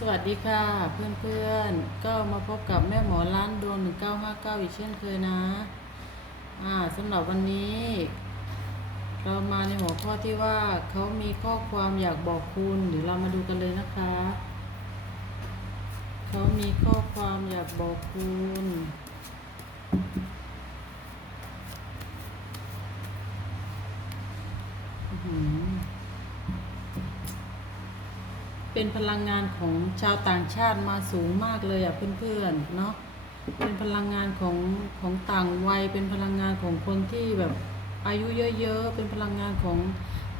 สวัสดีค่ะเพื่อนๆ ก็มาพบกับแม่หมอร้านดวง1959 อีกเช่นเคยนะ อ่าสำหรับวันนี้ เรามาในหัวข้อที่ว่าเขามีข้อความอยากบอกคุณเดี๋ยวเรามาดูกันเลยนะคะ เขามีข้อความอยากบอกคุณอือ เป็นพลังงานของชาวต่างชาติมาสูงมากเลยอะเพื่อนๆเนาะเป็นพลังงานของของต่างวัย เป็นพลังงานของคนที่แบบอายุเยอะๆ เป็นพลังงานของ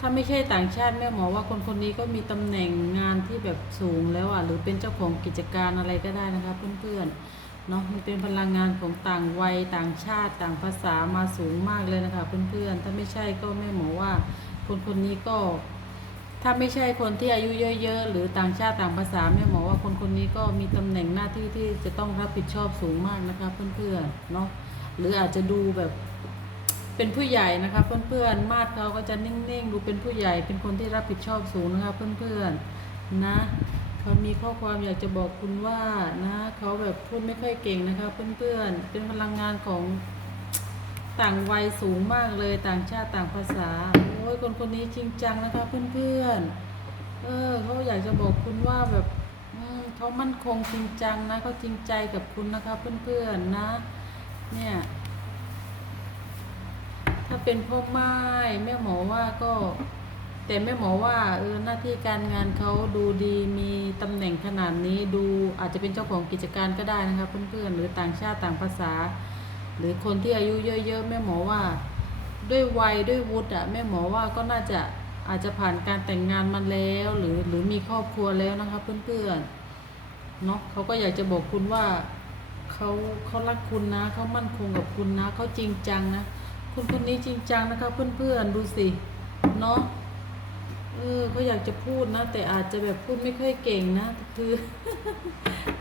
ถ้าไม่ใช่ต่างชาติแม่หมอว่าคนคนนี้ก็มีตำแหน่งงานที่แบบสูงแล้วอะหรือเป็นเจ้าของกิจการอะไรก็ได้นะคะเพื่อนๆเนาะมันเป็นพลังงานของต่างวัยต่างชาติต่างภาษามาสูงมากเลยนะคะเพื่อนๆถ้าไม่ใช่ก็แม่หมอว่าคนคนนี้ก็ ถ้าไม่ใช่คนที่อายุเยอะๆ หรือต่างชาติต่างภาษาแม่หมอว่าคนคนนี้ก็มีตำแหน่งหน้าที่ที่จะต้องรับผิดชอบสูงมากนะคะเพื่อนๆเนาะหรืออาจจะดูแบบเป็นผู้ใหญ่นะคะเพื่อนๆมาดเขาก็จะนิ่งๆ ดูเป็นผู้ใหญ่เป็นคนที่รับผิดชอบสูงนะคะเพื่อนๆนะเขามีข้อความอยากจะบอกคุณว่านะเขาแบบพูดไม่ค่อยเก่งนะคะเพื่อนๆเป็นพลังงานของ ต่างวัยสูงมากเลยต่างชาติต่างภาษา โอ้ยคนคนนี้จริงจังนะคะเพื่อนๆ เออเขาอยากจะบอกคุณว่าแบบเขามั่นคงจริงจังนะเขาจริงใจกับคุณนะคะเพื่อนๆนะ เนี่ย ถ้าเป็นพ่อไม้แม่หมอว่าก็ แต่แม่หมอว่าเออหน้าที่การงานเขาดูดีมีตำแหน่งขนาดนี้ดูอาจจะเป็นเจ้าของกิจการก็ได้นะคะเพื่อนๆหรือต่างชาติต่างภาษา หรือคนที่อายุเยอะๆแม่หมอว่า ด้วยวัยด้วยวุฒิอะแม่หมอว่าก็น่าจะอาจจะผ่านการแต่งงานมาแล้ว หรือหรือมีครอบครัวแล้วนะคะเพื่อนๆเนาะเขาก็อยากจะบอกคุณว่าเขาเขารักคุณนะเขามั่นคงกับคุณนะเขาจริงจังนะคุณคนนี้จริงจังนะคะเพื่อนๆดูสิเนาะเออเขาอยากจะพูดนะ แต่อาจจะแบบพูดไม่ค่อยเก่งนะ คือ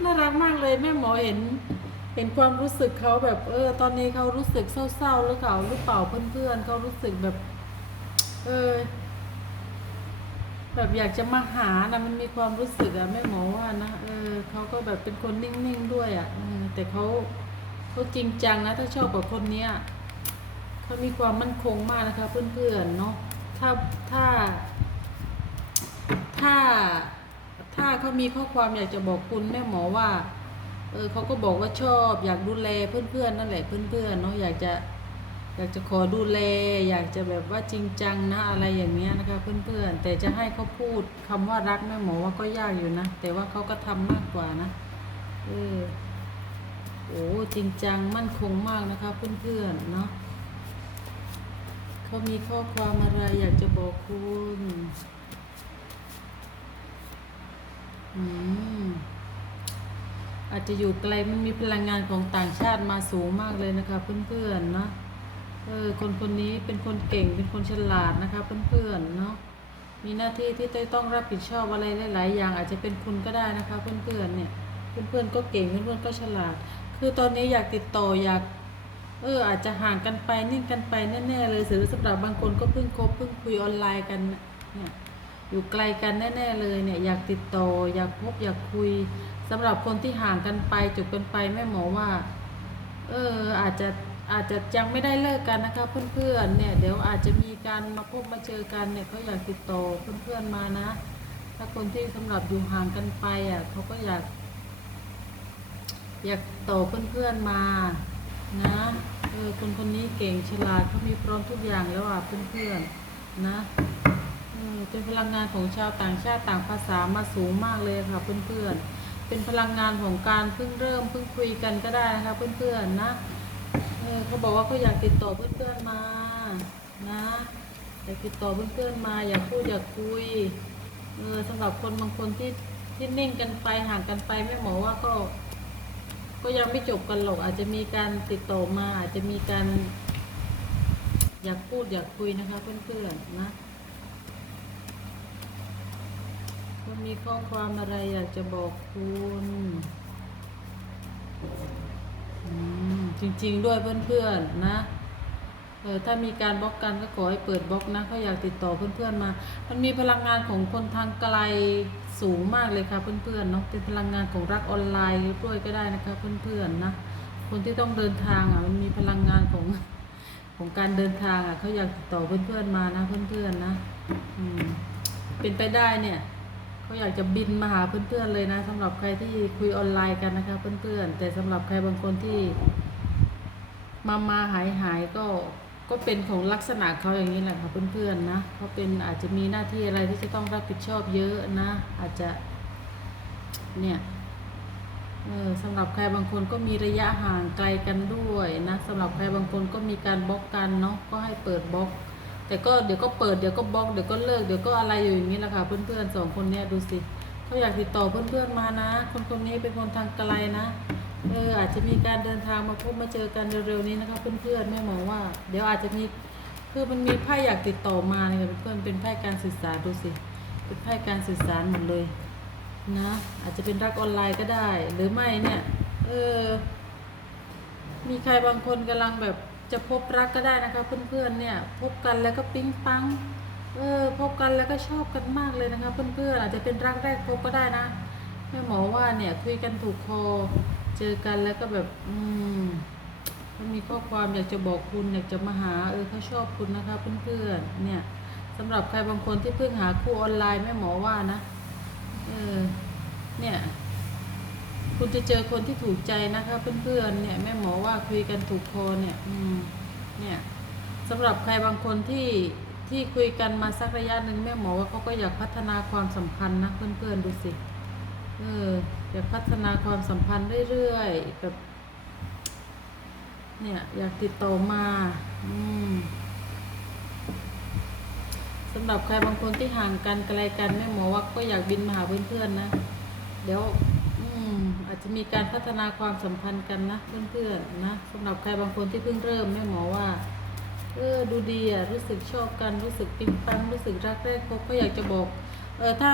น่ารักมากเลยแม่หมอเห็น เห็นความรู้สึกเขาแบบเออ ตอนนี้เขารู้สึกเศร้าๆหรือเปล่าหรือเปล่าเพื่อนๆเขารู้สึกแบบ เออ แบบอยากจะมาหานะมันมีความรู้สึกอะแม่หมอว่านะเออเขาก็แบบเป็นคนนิ่งๆด้วยอะเออแต่เขาเขาจริงจังนะถ้าชอบกับคนเนี้ยเขามีความมั่นคงมากนะคะ เพื่อนๆเนาะถ้าถ้า ถ้าถ้าเขามีข้อความอยากจะบอกคุณแม่หมอว่า เออเขาก็บอกว่าชอบ อยากดูแลเพื่อนๆนั่นแหละเพื่อนๆเนาะอยากจะอยากจะขอดูแล อยากจะแบบว่าจริงจังนะอะไรอย่างเงี้ยนะคะเพื่อนๆแต่จะให้เขาพูดคำว่ารักแม่หมอว่าก็ยากอยู่นะแต่ว่าเขาก็ทำมากกว่านะเออโอ้จริงจังมั่นคงมากนะคะเพื่อนๆเนาะเขามีข้อความอะไรอยากจะบอกคุณอืม อาจจะอยู่ไกลมันมีพลังงานของต่างชาติมาสูงมากเลยนะคะ เพื่อนๆเนาะเออคนคนนี้เป็นคนเก่งเป็นคนฉลาดนะคะ เพื่อนๆเนาะมีหน้าที่ที่ต้องรับผิดชอบอะไรหลายๆอย่างอาจจะเป็นคุณก็ได้นะคะ เพื่อนๆเนี่ยเพื่อนๆก็เก่งเพื่อนๆก็ฉลาด คือตอนนี้อยากติดต่ออยากเอออาจจะห่างกันไปนิ่งกันไปแน่ๆเลยหรือสำหรับบางคนก็เพิ่งคบเพิ่งคุยออนไลน์กันเนี่ยอยู่ไกลกันแน่ๆเลยเนี่ยอยากติดต่ออยากพบอยากคุย สำหรับคนที่ห่างกันไปจบกันไปแม่หมอว่า เอออาจจะอาจจะยังไม่ได้เลิกกันนะคะ เพื่อนๆเนี่ยเดี๋ยวอาจจะมีการมาพบมาเจอกันเนี่ยเขาอยากติดต่อเพื่อนๆมานะ ถ้าคนที่สำหรับอยู่ห่างกันไปอะเขาก็อยาก อยากต่อเพื่อนๆมานะเออคนคนนี้เก่งฉลาดเขามีพร้อมทุกอย่างแล้วอะเพื่อนๆนะอืมเป็นพลังงานของชาวต่างชาติต่างภาษามาสูงมากเลยค่ะเพื่อนๆ เป็นพลังงานของการเพิ่งเริ่มเพิ่งคุยกันก็ได้นะคะเพื่อนๆนะเออเขาบอกว่าเขาอยากติดต่อเพื่อนๆมานะอยากติดต่อเพื่อนๆมา อยากพูดอยากคุยเออสำหรับคนบางคนที่ที่นิ่งกันไปห่างกันไปแม่หมอว่าก็ ก็ยังไม่จบกันหรอกอาจจะมีการติดต่อมาอาจจะมีการ อยากพูดอยากคุยนะคะเพื่อนๆนะ ว่ามีข้อความอะไรอยากจะบอกคุณจริง ๆ ด้วยเพื่อนๆนะเออถ้ามีการบล็อกกันก็ขอให้เปิดบล็อกนะเขาอยากติดต่อเพื่อนๆมา มันมีพลังงานของคนทางไกลสูงมากเลยค่ะเพื่อนๆเนาะเป็นพลังงานของรักออนไลน์ด้วยก็ได้นะคะเพื่อนๆนะคนที่ต้องเดินทางอะมันมีพลังงานของของการเดินทางอะเขาอยากติดต่อเพื่อนๆมานะเพื่อนๆนะอืมเป็นไปได้เนี่ย เขาอยากจะบินมาหาเพื่อนๆเลยนะสำหรับใครที่คุยออนไลน์กันนะคะ เพื่อนๆ แต่สำหรับใครบางคนที่ มามาหายหายก็ก็เป็นของลักษณะเขาอย่างนี้แหละค่ะเพื่อนๆนะเขาเป็นอาจจะมีหน้าที่อะไรที่จะต้องรับผิดชอบเยอะนะ อาจจะ เนี่ยเออสำหรับใครบางคนก็มีระยะห่างไกลกันด้วยนะสำหรับใครบางคนก็มีการบล็อกกันเนาะก็ให้เปิดบล็อก แต่ก็เดี๋ยวก็เปิดเดี๋ยวก็บล็อกเดี๋ยวก็เลิกเดี๋ยวก็อะไรอยู่อย่างนี้แหละค่ะเพื่อนๆสองคนเนี้ยดูสิเขาอยากติดต่อเพื่อนๆมานะ คนคนนี้เป็นคนทางไกลนะเอออาจจะมีการเดินทางมาพบมาเจอกันเร็วๆนี้นะคะเพื่อนๆแม่หมอว่า เดี๋ยวอาจจะมีคือมันมีไพ่อยากติดต่อมาเนี่ยเพื่อนๆเป็นไพ่การสื่อสารดูสิเป็นไพ่การสื่อสารหมดเลยนะอาจจะเป็นรักออนไลน์ก็ได้ หรือไม่เนี่ย เออ มีใครบางคนกำลังแบบ จะพบรักก็ได้นะคะเพื่อนๆเนี่ยพบกันแล้วก็ปิ๊งปังเออพบกันแล้วก็ชอบกันมากเลยนะคะเพื่อนๆอาจจะเป็นรักแรกพบก็ได้นะแม่หมอว่าเนี่ยคุยกันถูกคอเจอกันแล้วก็แบบอืมมันมีข้อความอยากจะบอกคุณอยากจะมาหาเออเขาชอบคุณนะคะเพื่อนๆเนี่ยสำหรับใครบางคนที่เพิ่งหาคู่ออนไลน์แม่หมอว่านะเออเนี่ย คุณจะเจอคนที่ถูกใจนะคะ เพื่อนๆเนี่ยแม่หมอว่าคุยกันถูกคอเนี่ย อืม เนี่ยสำหรับใครบางคนที่ที่คุยกันมาสักระยะหนึ่งแม่หมอว่าเขาก็อยากพัฒนาความสัมพันธ์นะเพื่อนๆดูสิเอออยากพัฒนาความสัมพันธ์เรื่อยๆแบบเนี่ยอยากติดต่อมา อืมสำหรับใครบางคนที่ห่างกันไกลกันแม่หมอว่าก็อยากบินมาหาเพื่อนๆนะ เดี๋ยว อาจจะมีการพัฒนาความสัมพันธ์กันนะเพื่อนๆนะสำหรับใครบางคนที่เพิ่งเริ่มแม่หมอว่าเออดูดีอะรู้สึกชอบกันรู้สึกปิ๊งปังรู้สึกรักแรกพบก็อยากจะบอกเออถ้า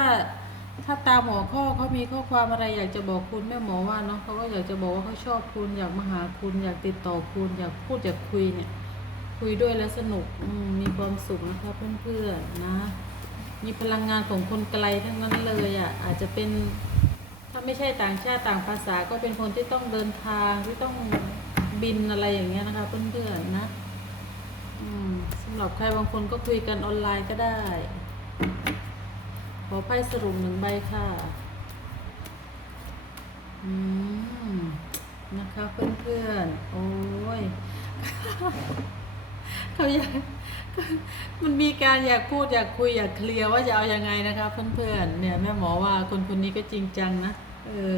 ถ้าตามหัวข้อเขามีข้อความอะไรอยากจะบอกคุณแม่หมอว่าเนาะเขาก็อยากจะบอกว่าเขาชอบคุณอยากมาหาคุณอยากติดต่อคุณอยากพูดอยากคุยเนี่ย คุยด้วยแล้วสนุกอืมีความสุขนะคะเพื่อนๆนะ มีพลังงานของคนไกลทั้งนั้นเลยอะอาจจะเป็น ไม่ใช่ต่างชาติต่างภาษาก็เป็นคนที่ต้องเดินทางที่ต้องบินอะไรอย่างเงี้ยนะคะ เพื่อนๆนะอืมสำหรับใครบางคนก็คุยกันออนไลน์ก็ได้ ขอไพ่สรุปหนึ่งใบค่ะอืมนะคะเพื่อนๆ โอ้ยเขาอยากมันมีการอยากพูดอยากคุยอยากเคลียร์ว่าจะเอายังไงนะคะเพื่อนๆเนี่ยแม่หมอว่าคนคนนี้ก็จริงจังนะ เออ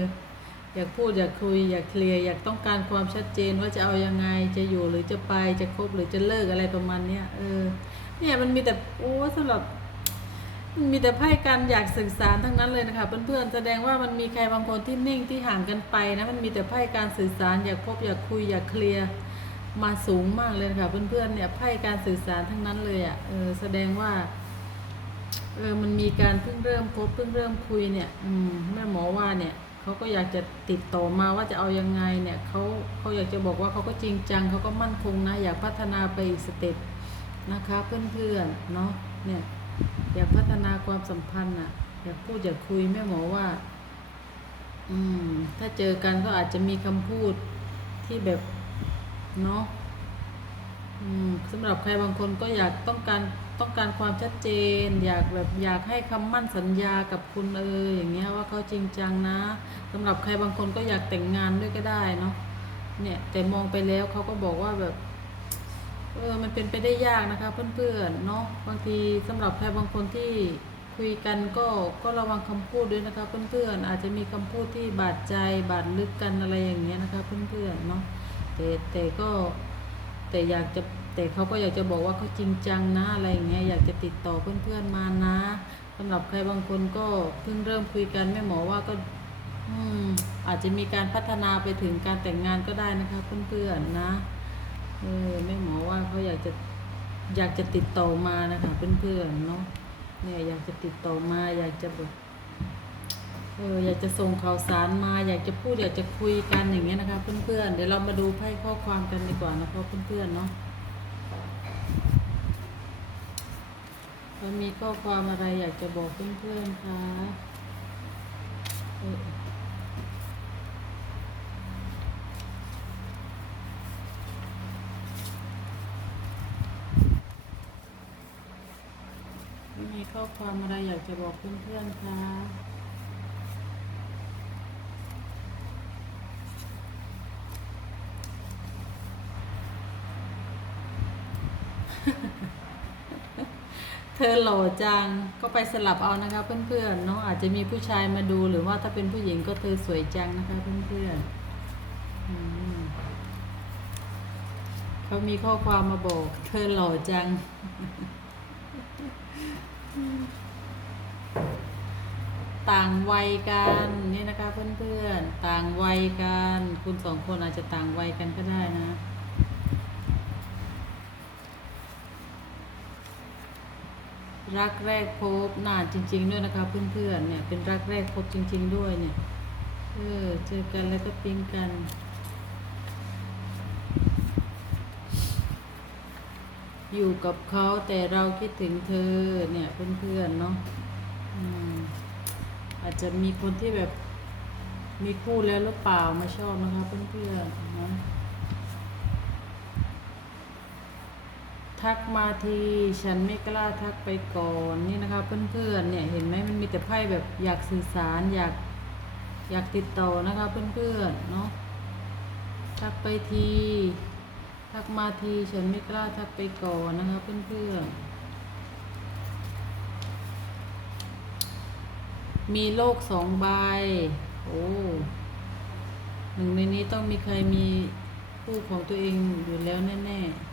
อยากพูดอยากคุยอยากเคลียร์อยากต้องการความชัดเจนว่าจะเอายังไงจะอยู่หรือจะไปจะคบหรือจะเลิกอะไรประมาณเนี้ยเออเนี่ยมันมีแต่โอ้สำหรับมันมีแต่ไพ่การอยากสื่อสารทั้งนั้นเลยนะคะเพื่อนๆแสดงว่ามันมีใครบางคนที่นิ่งที่ห่างกันไปนะมันมีแต่ไพ่การสื่อสารอยากพบอยากคุยอยากเคลียร์มาสูงมากเลยนะคะเพื่อนๆเนี่ยไพ่การสื่อสารทั้งนั้นเลยอะ่ะเออแสดงว่า เออมันมีการเพิ่งเริ่มพบเพิ่งเริ่มคุยเนี่ย อืมแม่หมอว่าเนี่ยเขาก็อยากจะติดต่อมาว่าจะเอายังไงเนี่ยเขาเขาอยากจะบอกว่าเขาก็จริงจังเขาก็มั่นคงนะ อยากพัฒนาไปอีกสเต็ปนะคะเพื่อนๆเนาะเนี่ย อยากพัฒนาความสัมพันธ์อะ อยากพูดอยากคุยแม่หมอว่า อืม ถ้าเจอกันก็อาจจะมีคำพูดที่แบบเนาะอืมสำหรับใครบางคนก็อยากต้องการ ต้องการความชัดเจน อยากแบบอยากให้คำมั่นสัญญากับคุณเอออย่างเงี้ยว่าเขาจริงจังนะสำหรับใครบางคนก็อยากแต่งงานด้วยก็ได้เนาะเนี่ยแต่มองไปแล้วเขาก็บอกว่าแบบเออมันเป็นไปได้ยากนะคะเพื่อนๆเนาะบางทีสำหรับใครบางคนที่คุยกันก็ก็ระวังคำพูดด้วยนะคะเพื่อนๆอาจจะมีคำพูดที่บาดใจบาดลึกกันอะไรอย่างเงี้ยนะคะเพื่อนๆเนาะแต่แต่ก็แต่อยากจะ แต่เขาก็อยากจะบอกว่าเขาจริงจังนะอะไรอย่างเงี้ยอยากจะติดต่อเพื่อนๆมานะสำหรับใครบางคนก็เพิ่งเริ่มคุยกันแม่หมอว่าก็อืมอาจจะมีการพัฒนาไปถึงการแต่งงานก็ได้นะคะเพื่อนๆนะเออแม่หมอว่าเขาอยากจะอยากจะติดต่อมานะคะเพื่อนๆเนาะเนี่ยอยากจะติดต่อมาอยากจะแบบเอออยากจะส่งข่าวสารมา อยากจะพูดอยากจะคุยกันอย่างเงี้ยนะคะ เพื่อนๆเดี๋ยวเรามาดูไพ่ข้อความกันดีกว่านะคะเพื่อนๆเนาะ เขามีข้อความอะไรอยากจะบอกเพื่อนๆคะมีข้อความอะไรอยากจะบอกเพื่อนๆคะ เธ อหล่อจังก็ไปสลับเอานะคะ เพื่อนๆเนาะอาจจะมีผู้ชายมาดูหรือว่าถ้าเป็นผู้หญิงก็เธอสวยจังนะคะเพื่อนๆเขามีข้อความมาบอก เธอหล่อจังต่างวัยกันนี่นะคะเพื่อนๆ ต่างวัยกัน คุณสองคนอาจจะต่างวัยกันก็ได้นะ รักแรกพบนานจริง ๆ ด้วยนะคะ เพื่อนๆเนี่ยเป็นรักแรกพบจริง ๆ ด้วยเนี่ยเออเจอกันแล้วก็ปิ๊งกันอยู่กับเขาแต่เราคิดถึงเธอเนี่ยเพื่อนๆเนาะอืมอาจจะมีคนที่แบบมีคู่แล้วหรือเปล่ามาชอบนะคะเพื่อนๆนะ ทักมาทีฉันไม่กล้าทักไปก่อนนี่นะคะ เพื่อนๆเนี่ยเห็นไหมมันมีแต่ไพ่แบบอยากสื่อสารอยากอยากติดต่อนะคะเพื่อนๆเนาะทักไปทีทักมาทีฉันไม่กล้าทักไปก่อนนะคะเพื่อนๆมีโลกสองใบโอ้หนึ่งในนี้ต้องมีใครมีคู่ของตัวเองอยู่แล้วแน่ๆ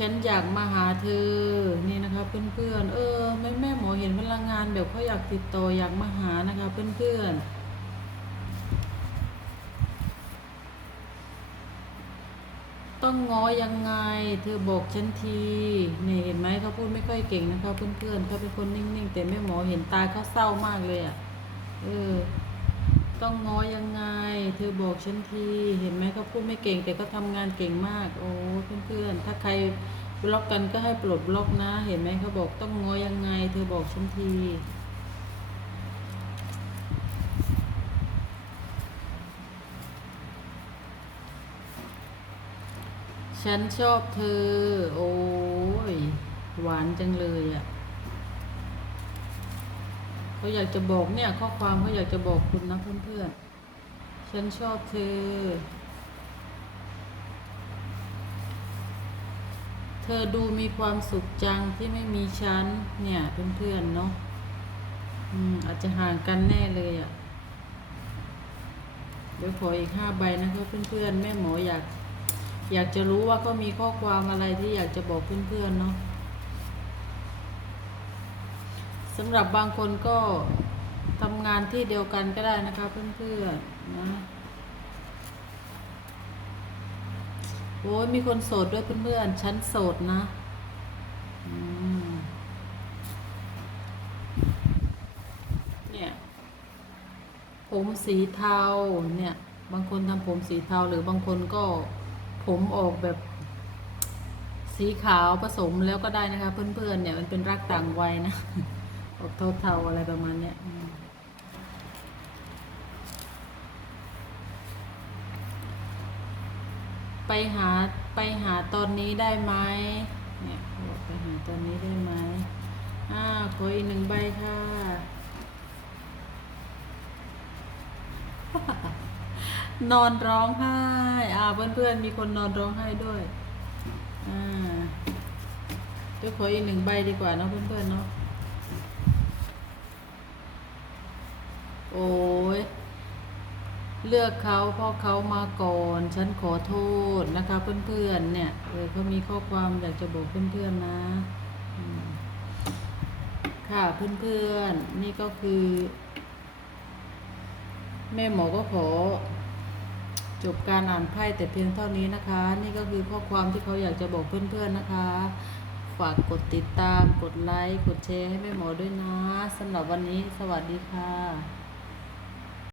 ฉันอยากมาหาเธอนี่นะคะเพื่อนๆเออแม่แม่หมอเห็นพลังงานแบบเขาอยากติดต่ออยากมาหานะคะเพื่อนๆต้องง้อยังไง เธอบอกฉันทีนี่เห็นไหมเขาพูดไม่ค่อยเก่งนะคะเพื่อนๆเขาเป็นคนนิ่งๆ แต่แม่หมอเห็นตาเขาเศร้ามากเลยอะ เออ ต้องง้อยังไง เธอบอกฉันทีเห็นไหมเขาพูดไม่เก่งแต่ก็ทำงานเก่งมาก โอ้เพื่อนๆถ้าใครบล็อกกันก็ให้ปลดบล็อกนะ เห็นไหมเขาบอกต้องง้อยังไง เธอบอกฉันทีฉันชอบเธอ โอ้ย หวานจังเลยอะ เขาอยากจะบอกเนี่ย ข้อความเขาอยากจะบอกคุณนะเพื่อนๆ ฉันชอบเธอ เธอดูมีความสุขจังที่ไม่มีฉันเนี่ยเพื่อนๆเนาะอืมอาจจะห่างกันแน่เลยอะ่ะเดี๋ยวขออีกห้าใบนะคะเพื่อนๆแม่หมออยาก อยากจะรู้ว่าเขามีข้อความอะไรที่อยากจะบอกเพื่อนๆเนาะ สำหรับบางคนก็ทำงานที่เดียวกันก็ได้นะคะเพื่อนๆนะโอ้ยมีคนโสดด้วยเพื่อนๆฉันโสดนะเนี่ยผมสีเทาเนี่ย บางคนทำผมสีเทาหรือบางคนก็ผมออกแบบสีขาวผสมแล้วก็ได้นะคะ เพื่อนๆเนี่ยมันเป็นรักต่างวัยนะ ออกเทาๆอะไรประมาณเนี้ยไปหาไปหาตอนนี้ได้ไหมเนี่ยไปหาตอนนี้ได้ไหมอ่าขออีกหนึ่งใบค่ะนอนร้องไห้ อ่าเพื่อนๆ มีคนนอนร้องไห้ด้วย อ่าเดี๋ยวขออีกหนึ่งใบดีกว่าเนาะเพื่อนๆเนาะ โอ้ยเลือกเขาเพราะเขามาก่อน ฉันขอโทษนะคะ เพื่อนๆเนี่ยเออเขามีข้อความอยากจะบอกเพื่อนๆนะอืมค่ะเพื่อนๆนี่ก็คือ แม่หมอก็ขอจบการอ่านไพ่แต่เพียงเท่านี้นะคะ นี่ก็คือข้อความที่เขาอยากจะบอกเพื่อนๆนะคะ ฝากกดติดตามกดไลค์กดแชร์ให้แม่หมอด้วยนะสำหรับวันนี้สวัสดีค่ะ